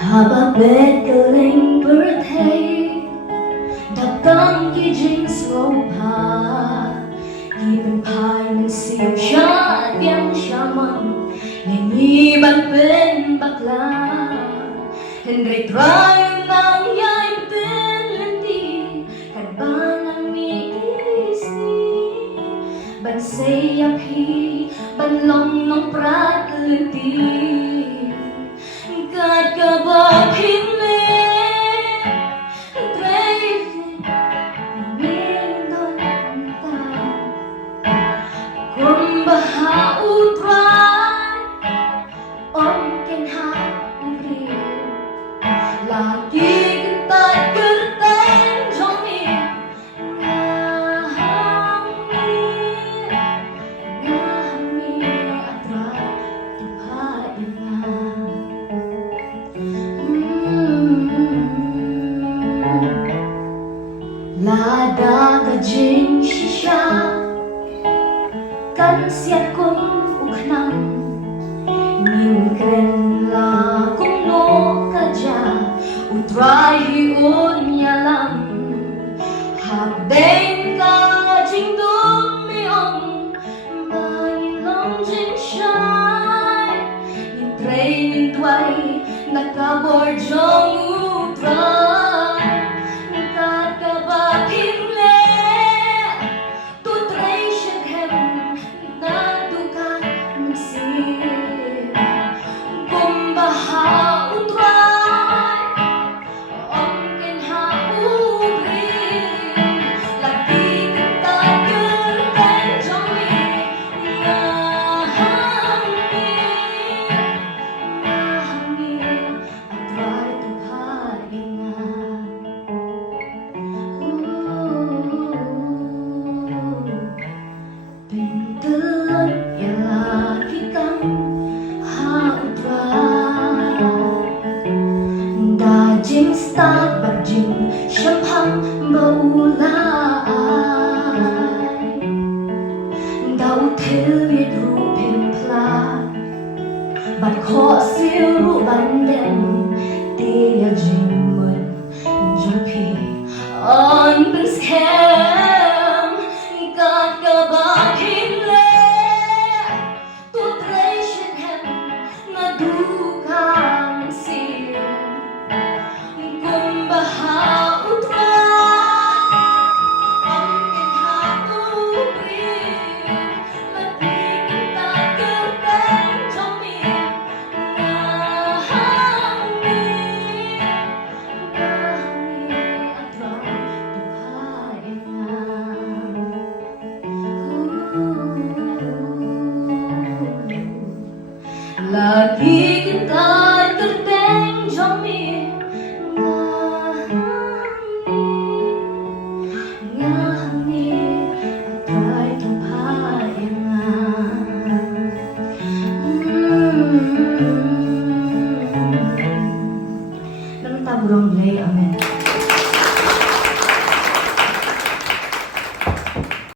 Haba bet galing birthday Dakang gijing slow pa Given pie ng siyam siya at yang siyaman Yang ibang pen bakla Hendrik Ryan ng yay penlendi Kadbanang miisni Bansay api Banlong ng pratlendi God kabab hinli Dreifin Mindon ta Kumbaha utray Om kenha ungri Lagi kentat gerteng jomi Ngahami atrat Tuhan ingat Lada gajing shisha Kan siat kong uknam Ningkren la kong no kaja Utray unyalam Habdeng gajing dumiyong Bailong jing shy Itray nintway Nakabordjong utray Dajing start bajing syampang maulay Daw tilid rupin pla Bat ko siru bandem Dia jimun japi On ben scam Kat kabakin le Tutration hem Nadukang siya Kumbaha utray Ang kinhaubrin Matiging tagerteng jomin Ngahami atrat Tuhain Lagi kita gerteng jomin Nang taburong lay amen